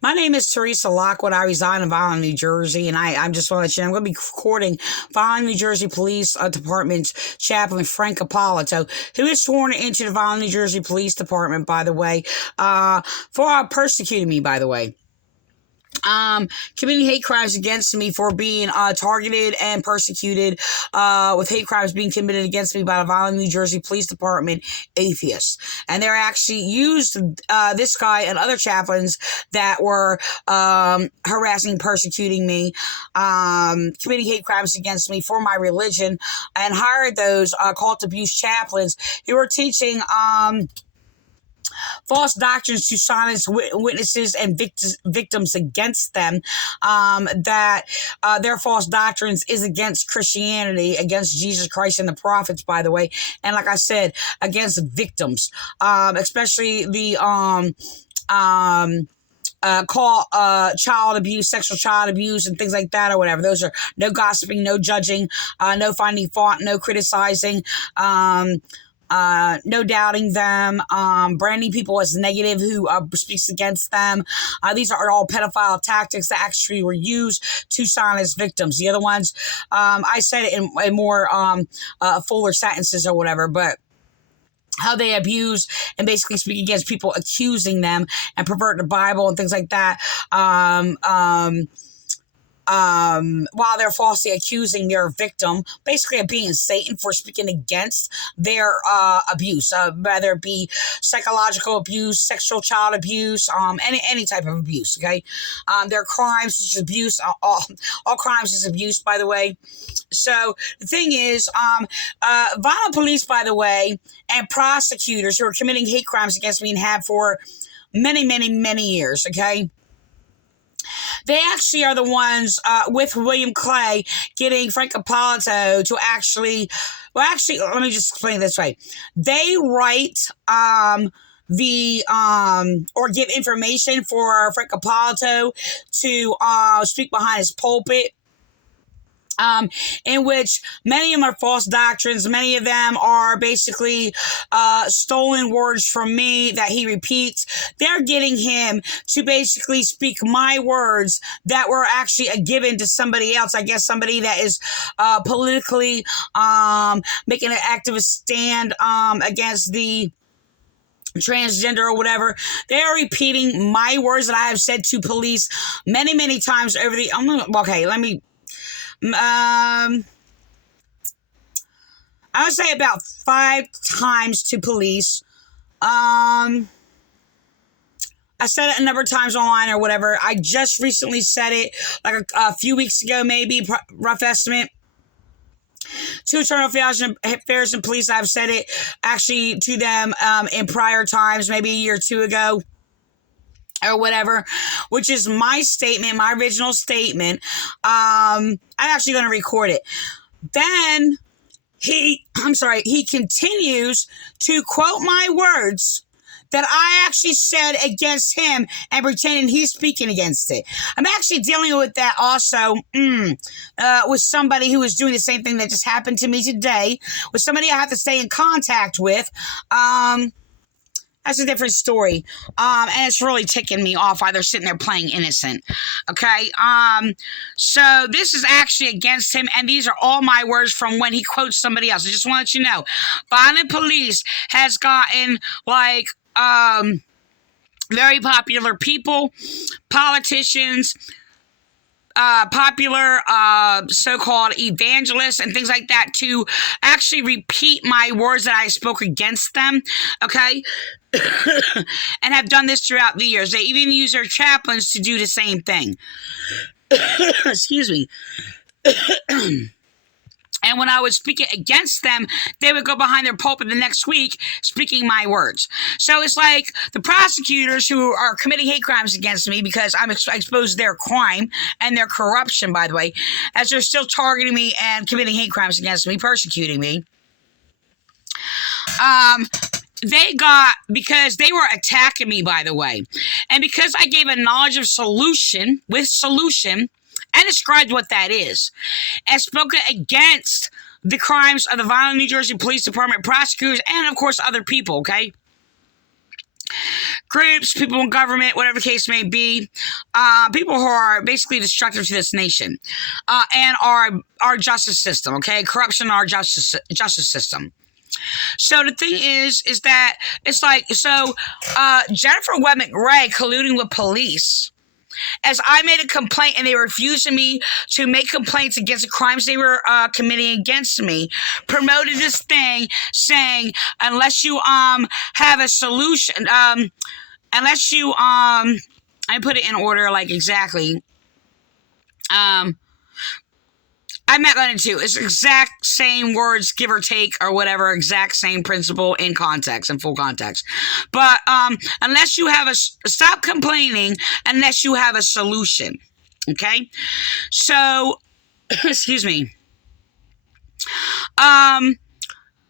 My name is Teresa Lockwood. I reside in Vineland, New Jersey, and I'm just want to let you know I'm going to be recording Vineland, New Jersey Police Department's Chaplain Frank Ippolito, who is sworn into the Vineland, New Jersey Police Department, by the way, for persecuting me, by the way. Committing hate crimes against me for being targeted and persecuted with hate crimes being committed against me by the Vineland, New Jersey Police Department atheists. And they're actually used this guy and other chaplains that were harassing and persecuting me, committing hate crimes against me for my religion, and hired those cult abuse chaplains who were teaching false doctrines to silence witnesses and victims against them, that their false doctrines is against Christianity, against Jesus Christ and the prophets, by the way, and like I said, against victims, especially the child abuse, sexual child abuse, and things like that, or whatever. Those are no gossiping, no judging, no finding fault, no criticizing, no doubting them, branding people as negative who speaks against them. These are all pedophile tactics that actually were used to silence victims. The other ones, I said it in more fuller sentences or whatever, but how they abuse and basically speak against people, accusing them and pervert the Bible and things like that. While they're falsely accusing their victim, basically of being Satan for speaking against their abuse, whether it be psychological abuse, sexual child abuse, any type of abuse. Okay, their crimes, such as abuse, all crimes is abuse, by the way. So the thing is, Vineland Police, by the way, and prosecutors who are committing hate crimes against me and have for many, many, many years. Okay. They actually are the ones with William Clay getting Frank Ippolito to actually, let me just explain it this way. They write or give information for Frank Ippolito to speak behind his pulpit, in which many of them are false doctrines. Many of them are basically stolen words from me that he repeats. They're getting him to basically speak my words that were actually given to somebody else. I guess somebody that is politically making an activist stand against the transgender or whatever. They are repeating my words that I have said to police many, many times over the... I would say about 5 times to police. I said it a number of times online or whatever. I just recently said it like a few weeks ago, maybe, rough estimate. To Internal Affairs and Police, I've said it actually to them in prior times, maybe a year or two ago, or whatever, which is my statement, my original statement. I'm actually going to record it. Then he continues to quote my words that I actually said against him and pretending he's speaking against it. I'm actually dealing with that also with somebody who is doing the same thing that just happened to me today, with somebody I have to stay in contact with. That's a different story. And it's really ticking me off while they're sitting there playing innocent. Okay? So this is actually against him, and these are all my words from when he quotes somebody else. I just want to let you know. Vineland Police has gotten, very popular people, politicians, popular so-called evangelists and things like that to actually repeat my words that I spoke against them, okay? And have done this throughout the years. They even use their chaplains to do the same thing. Excuse me. And when I would speak it against them, they would go behind their pulpit the next week speaking my words. So it's like the prosecutors who are committing hate crimes against me because I'm exposed to their crime and their corruption, by the way, as they're still targeting me and committing hate crimes against me, persecuting me. Because they were attacking me, by the way. And because I gave a knowledge of solution, and described what that is, and spoken against the crimes of the Vineland, New Jersey Police Department prosecutors, and of course other people, okay? groups, people in government, whatever the case may be, people who are basically destructive to this nation, and our justice system, okay? Corruption in our justice system. So the thing is that it's like, so Jennifer Webb McRae colluding with police, as I made a complaint and they were refusing me to make complaints against the crimes they were committing against me, promoted this thing saying, unless you have a solution, unless you I put it in order, like, exactly. I'm not going to. It's exact same words, give or take, or whatever, exact same principle in context, in full context. But unless you have stop complaining unless you have a solution. Okay? So, excuse me.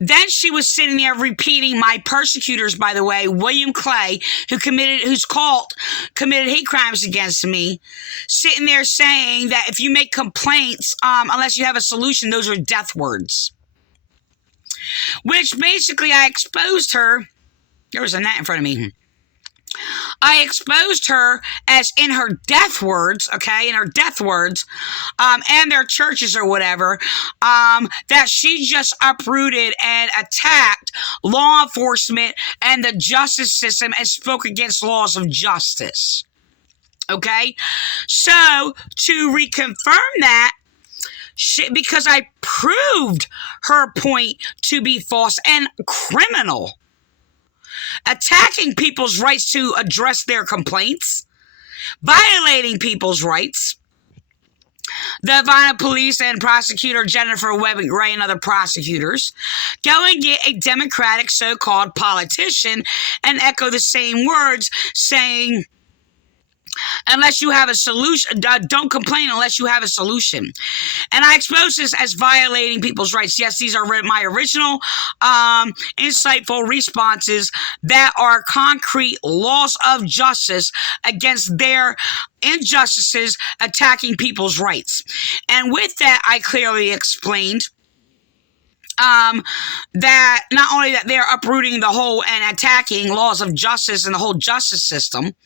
Then she was sitting there repeating my persecutors, by the way, William Clay, committed hate crimes against me, sitting there saying that if you make complaints, unless you have a solution, those are death words. Which basically I exposed her. There was a net in front of me. I exposed her as in her death words, okay, in her death words, and their churches or whatever, that she just uprooted and attacked law enforcement and the justice system and spoke against laws of justice. Okay? So, to reconfirm that, because I proved her point to be false and criminal, attacking people's rights to address their complaints, violating people's rights. The Vineland Police and prosecutor Jennifer Webb McRae and other prosecutors go and get a Democratic so-called politician and echo the same words, saying, unless you have a solution, don't complain unless you have a solution. And I expose this as violating people's rights. Yes, these are my original, insightful responses that are concrete laws of justice against their injustices attacking people's rights. And with that, I clearly explained that not only that they're uprooting the whole and attacking laws of justice and the whole justice system.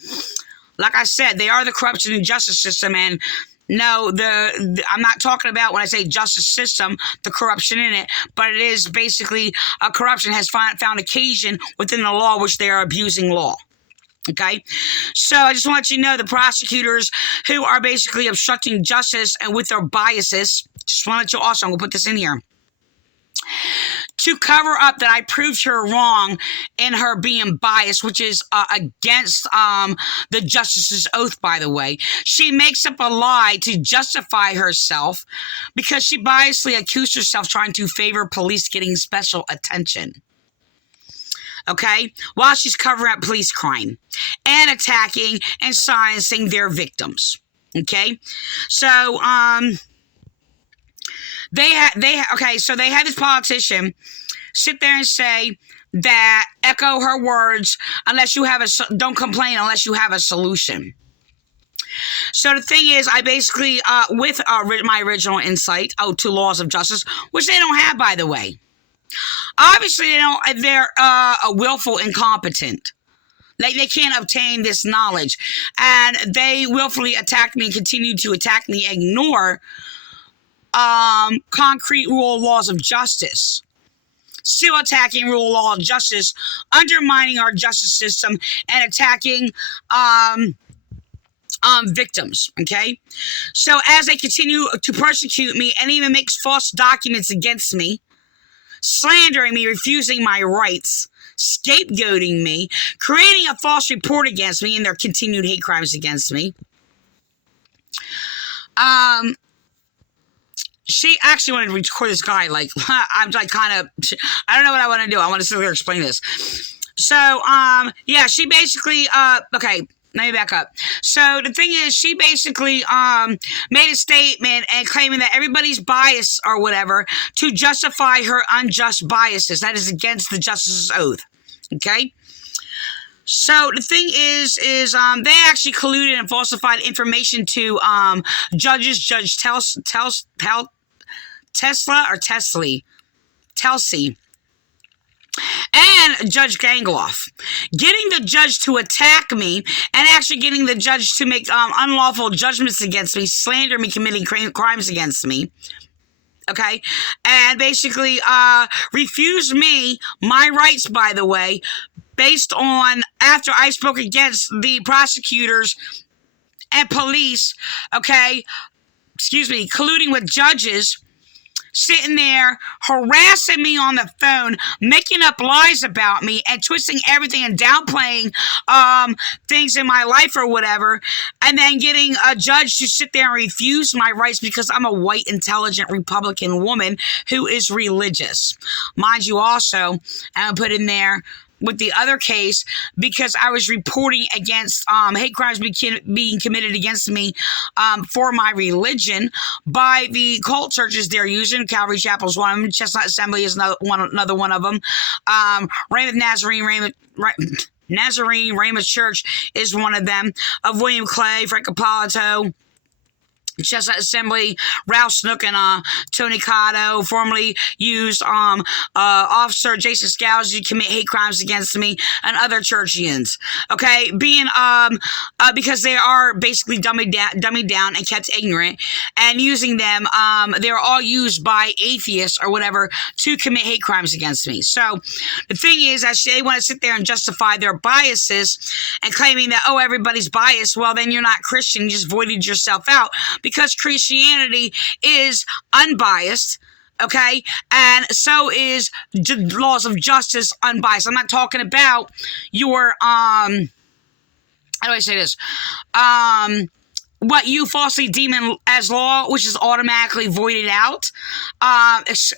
Like I said, they are the corruption in justice system, and no, I'm not talking about, when I say justice system, the corruption in it, but it is basically a corruption has found occasion within the law, which they are abusing law. Okay? So I just want you to know the prosecutors who are basically obstructing justice and with their biases, just want to let you also, I'm going to put this in here, to cover up that I proved her wrong in her being biased, which is against the justice's oath, by the way. She makes up a lie to justify herself because she biasly accused herself trying to favor police getting special attention. Okay? While she's covering up police crime and attacking and silencing their victims. Okay? So, they had this politician sit there and say that, echo her words, don't complain unless you have a solution. So the thing is, I basically, with my original insight to laws of justice, which they don't have, by the way. Obviously, they're a willful incompetent. They can't obtain this knowledge. And they willfully attacked me and continue to attack me, ignore concrete rule of laws of justice, still attacking rule of law of justice, undermining our justice system, and attacking victims. Okay, so as they continue to persecute me and even makes false documents against me, slandering me, refusing my rights, scapegoating me, creating a false report against me, and their continued hate crimes against me. She actually wanted to record this guy, like, I'm like kind of, I don't know what I want to do. I want to sit here and explain this. So, yeah, she basically, okay, let me back up. So, the thing is, she basically, made a statement and claiming that everybody's biased or whatever to justify her unjust biases. That is against the justice's oath. Okay? So the thing is they actually colluded and falsified information to judges, Judge Telsey, and Judge Gangloff. Getting the judge to attack me and actually getting the judge to make unlawful judgments against me, slander me, committing crimes against me. Okay, and basically refused me my rights, by the way, based on after I spoke against the prosecutors and police, okay, colluding with judges, sitting there harassing me on the phone, making up lies about me and twisting everything and downplaying things in my life or whatever, and then getting a judge to sit there and refuse my rights because I'm a white, intelligent Republican woman who is religious. Mind you, also, I put in there with the other case because I was reporting against hate crimes being committed against me for my religion by the cult churches they're using. Calvary Chapel is one of them. Chestnut Assembly is another one of them. Nazarene Rhema Church is one of them. Of William Clay, Frank Ippolito, Chestnut Assembly, Ralph Snook, and Tony Cotto formerly used Officer Jason Scales to commit hate crimes against me and other churchians. Okay, being because they are basically dummied down and kept ignorant, and using them, they're all used by atheists or whatever to commit hate crimes against me. So the thing is, they want to sit there and justify their biases and claiming that, oh, everybody's biased. Well, then you're not Christian. You just voided yourself out. Because Christianity is unbiased, okay? And so is laws of justice unbiased. I'm not talking about your, how do I say this? What you falsely deem as law, which is automatically voided out, as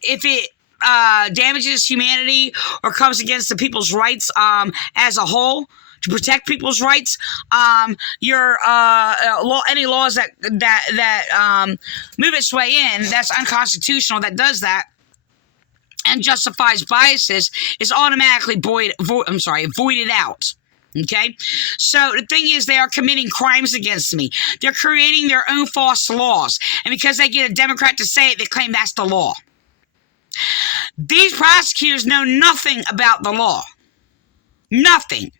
if it damages humanity or comes against the people's rights as a whole, to protect people's rights, any laws that move its way in, that's unconstitutional, that does that, and justifies biases, is automatically voided out. Okay? So the thing is, they are committing crimes against me. They're creating their own false laws. And because they get a Democrat to say it, they claim that's the law. These prosecutors know nothing about the law. Nothing.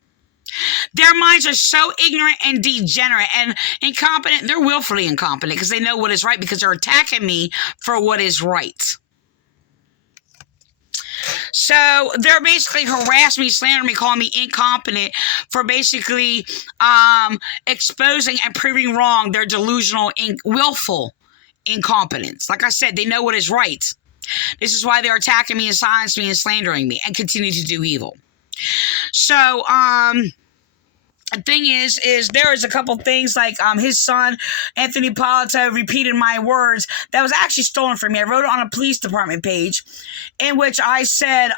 Their minds are so ignorant and degenerate and incompetent. They're willfully incompetent because they know what is right, because they're attacking me for what is right. So they're basically harassing me, slandering me, calling me incompetent for basically exposing and proving wrong their delusional, willful incompetence. Like I said, they know what is right. This is why they're attacking me and silencing me and slandering me and continue to do evil. So, the thing is there is a couple things like his son, Anthony Ippolito, repeated my words that was actually stolen from me. I wrote it on a police department page in which I said,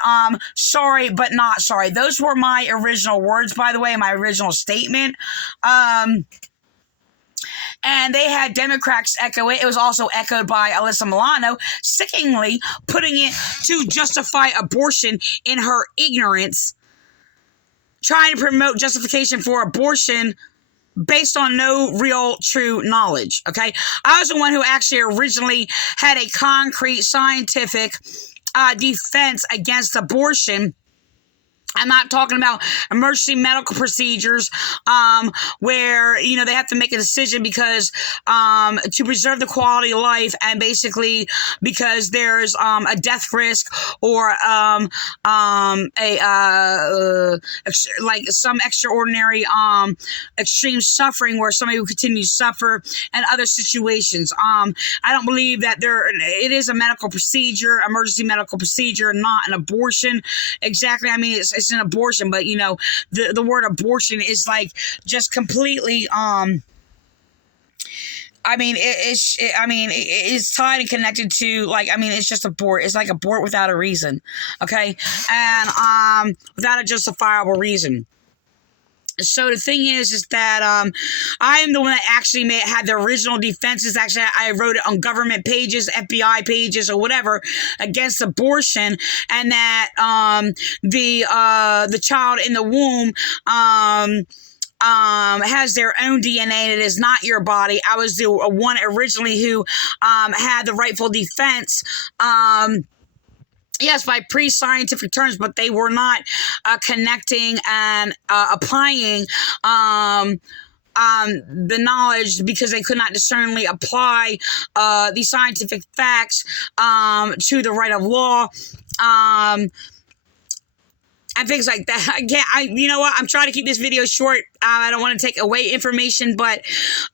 sorry, but not sorry. Those were my original words, by the way, my original statement. And they had Democrats echo it. It was also echoed by Alyssa Milano, sickeningly putting it to justify abortion in her ignorance, trying to promote justification for abortion based on no real true knowledge, okay? I was the one who actually originally had a concrete scientific defense against abortion. I'm not talking about emergency medical procedures where, they have to make a decision because to preserve the quality of life, and basically because there's a death risk or like some extraordinary extreme suffering where somebody will continue to suffer, and other situations. I don't believe that it is a medical procedure, emergency medical procedure, not an abortion. Exactly. I mean, it's an abortion, but the word abortion is like just completely it's tied and connected to it's just abort. It's like abort without a reason, okay, and without a justifiable reason. So the thing is that I am the one that actually had the original defenses. Actually, I wrote it on government pages, FBI pages, or whatever, against abortion, and that the child in the womb has their own DNA, and it is not your body. I was the one originally who had the rightful defense yes, by pre-scientific terms, but they were not connecting and applying the knowledge, because they could not discernibly apply the scientific facts to the right of law. And things like that. Again, you know what? I'm trying to keep this video short. I don't want to take away information, but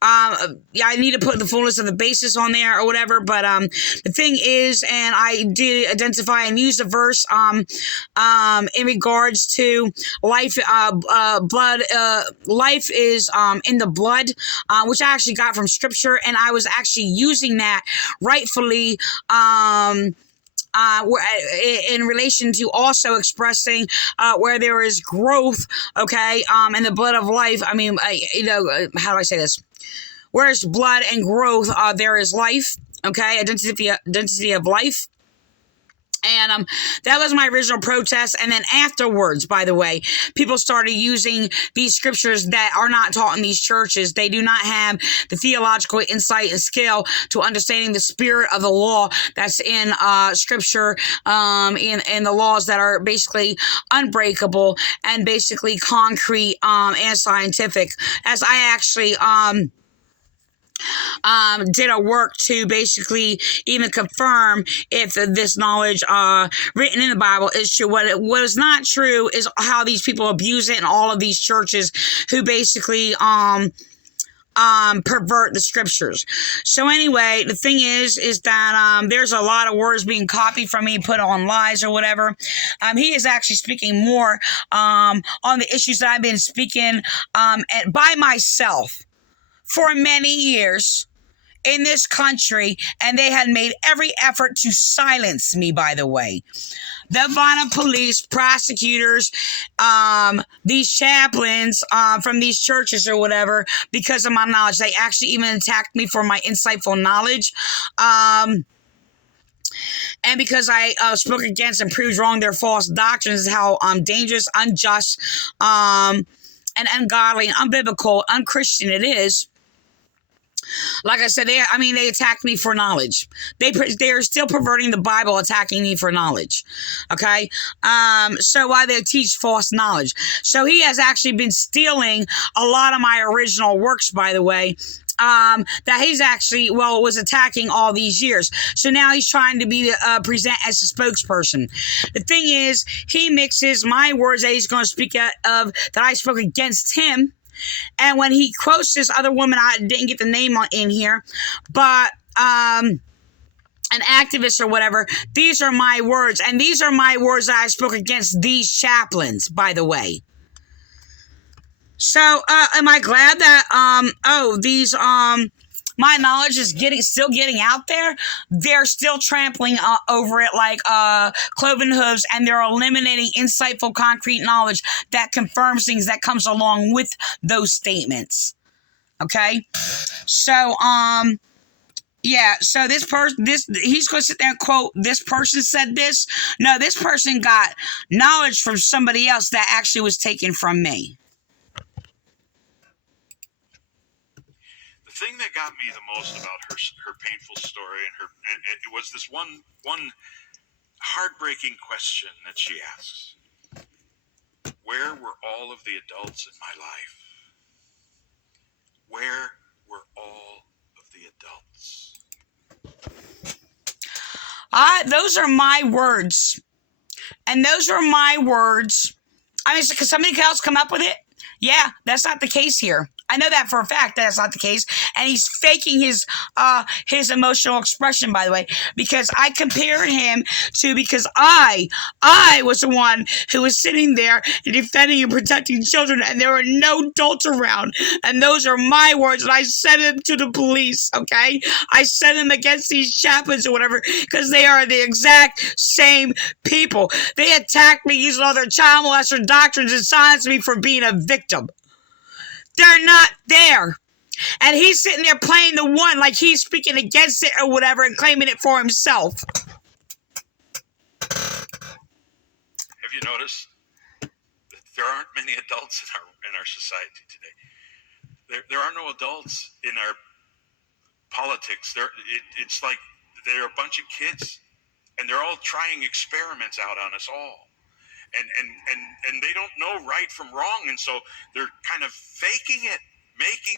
yeah, I need to put the fullness of the basis on there or whatever. But the thing is, and I did identify and use the verse in regards to life, blood. Life is in the blood, which I actually got from scripture, and I was actually using that rightfully. In relation to also expressing where there is growth, okay, in the blood of life. I mean, how do I say this? Where there's blood and growth, there is life, okay, identity of life. And that was my original protest. And then afterwards, by the way, people started using these scriptures that are not taught in these churches. They do not have the theological insight and skill to understanding the spirit of the law that's in scripture, in the laws that are basically unbreakable and basically concrete and scientific. As I actually did a work to basically even confirm if this knowledge written in the Bible is true. What is not true is how these people abuse it in all of these churches who basically pervert the scriptures. So anyway, the thing is that there's a lot of words being copied from me, put on lies or whatever. He is actually speaking more on the issues that I've been speaking by myself for many years in this country, and they had made every effort to silence me, by the way. The Vineland Police, prosecutors, these chaplains from these churches or whatever, because of my knowledge. They actually even attacked me for my insightful knowledge. And because I spoke against and proved wrong their false doctrines, how dangerous, unjust, and ungodly, and unbiblical, unchristian it is. Like I said, they attacked me for knowledge. They're still perverting the Bible, attacking me for knowledge. Okay? So why they teach false knowledge. So he has actually been stealing a lot of my original works, by the way, that he's actually, was attacking all these years. So now he's trying to be present as a spokesperson. The thing is, he mixes my words that he's going to speak of, that I spoke against him. And when he quotes this other woman, I didn't get the name in here, but an activist or whatever, these are my words. And these are my words that I spoke against these chaplains, by the way. So, am I glad that, these, my knowledge is still getting out there? They're still trampling over it like cloven hooves, and they're eliminating insightful, concrete knowledge that confirms things that comes along with those statements. Okay? So, yeah, so he's going to sit there and quote, this person said this. No, this person got knowledge from somebody else that actually was taken from me. The thing that got me the most about her painful story and it was this one heartbreaking question that she asks. Where were all of the adults in my life? Where were all of the adults? Those are my words. And those are my words. I mean, could somebody else come up with it? Yeah, that's not the case here. I know that for a fact that that's not the case. And he's faking his emotional expression, by the way, because I compared him to, because I was the one who was sitting there and defending and protecting children, and there were no adults around. And those are my words, and I sent them to the police, okay? I sent them against these chaplains or whatever, because they are the exact same people. They attacked me using all their child molester doctrines and silenced me for being a victim. They're not there. And he's sitting there playing the one like he's speaking against it or whatever and claiming it for himself. Have you noticed that there aren't many adults in our society today? There are no adults in our politics. It's like they're a bunch of kids and they're all trying experiments out on us all. And they don't know right from wrong, and so they're kind of faking it, making.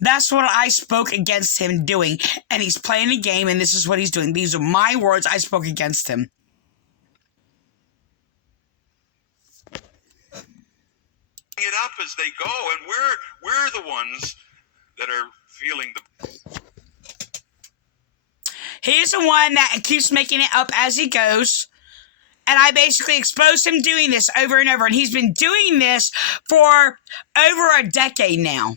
That's what I spoke against him doing, and he's playing a game, and this is what he's doing. These are my words. I spoke against him. It up as they go, and we're the ones that are feeling the. He's the one that keeps making it up as he goes. And I basically exposed him doing this over and over. And he's been doing this for over a decade now.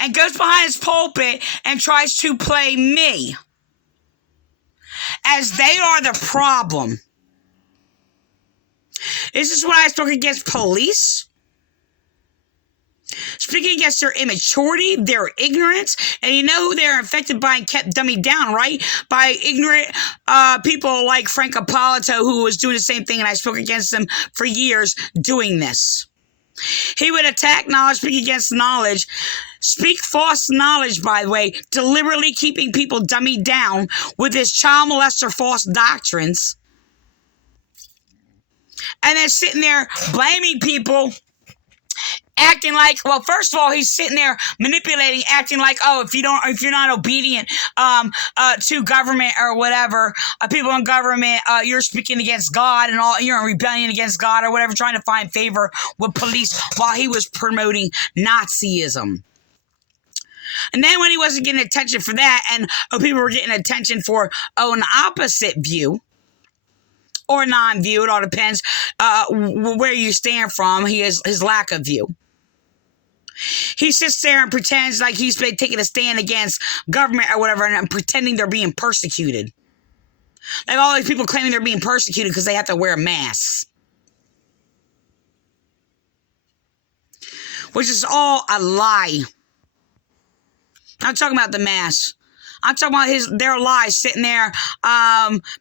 And goes behind his pulpit and tries to play me as they are the problem. This is what I spoke against police. Speaking against their immaturity, their ignorance, and you know who they're infected by and kept dummied down, right? By ignorant people like Frank Ippolito, who was doing the same thing, and I spoke against them for years doing this. He would attack knowledge, speak against knowledge, speak false knowledge, by the way, deliberately keeping people dummied down with his child molester false doctrines, and then sitting there blaming people. Acting like, well, first of all, he's sitting there manipulating, acting like, oh, if you're not obedient to government or whatever, people in government, you're speaking against God and all, you're in rebellion against God or whatever, trying to find favor with police while he was promoting Nazism. And then when he wasn't getting attention for that, and people were getting attention for an opposite view, or non-view, it all depends where you stand from, his lack of view. He sits there and pretends like he's been taking a stand against government or whatever and pretending they're being persecuted. Like all these people claiming they're being persecuted because they have to wear masks. Which is all a lie. I'm talking about the masks. I'm talking about their lies, sitting there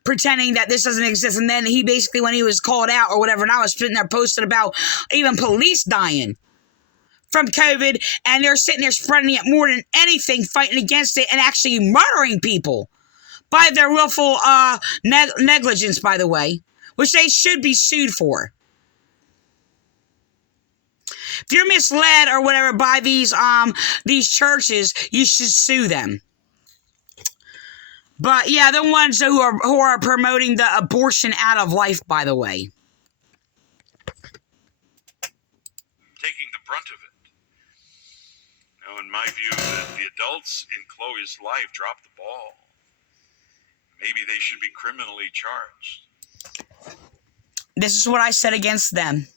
pretending that this doesn't exist. And then he basically, when he was called out or whatever, and I was sitting there posting about even police dying from COVID, and they're sitting there spreading it more than anything, fighting against it and actually murdering people by their willful negligence, by the way, which they should be sued for. If you're misled or whatever by these churches, you should sue them. But yeah, the ones who are promoting the abortion out of life, by the way. Taking the brunt of it. Now, in my view, the adults in Chloe's life dropped the ball. Maybe they should be criminally charged. This is what I said against them.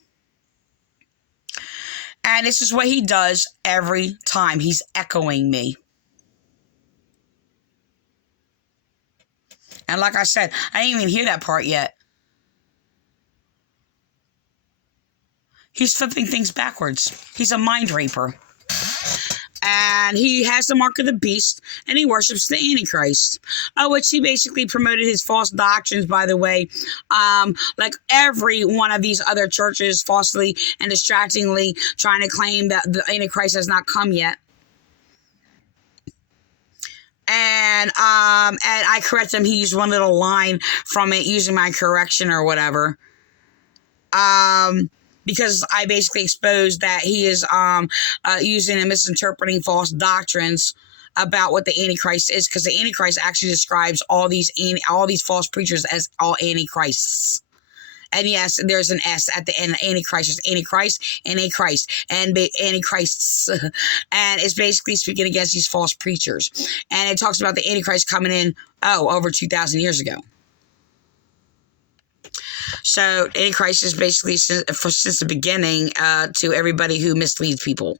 And this is what he does every time. He's echoing me. And like I said, I didn't even hear that part yet. He's flipping things backwards. He's a mind raper. And he has the mark of the beast, and he worships the Antichrist, which he basically promoted his false doctrines, by the way, like every one of these other churches, falsely and distractingly trying to claim that the Antichrist has not come yet. And I correct him. He used one little line from it, using my correction or whatever. Because I basically exposed that he is using and misinterpreting false doctrines about what the Antichrist is, because the Antichrist actually describes all these false preachers as all Antichrists. And yes, there's an S at the end. Antichrist is Antichrist, Antichrist, and Antichrists. And it's basically speaking against these false preachers. And it talks about the Antichrist coming in, over 2,000 years ago. So Antichrist is basically since the beginning to everybody who misleads people.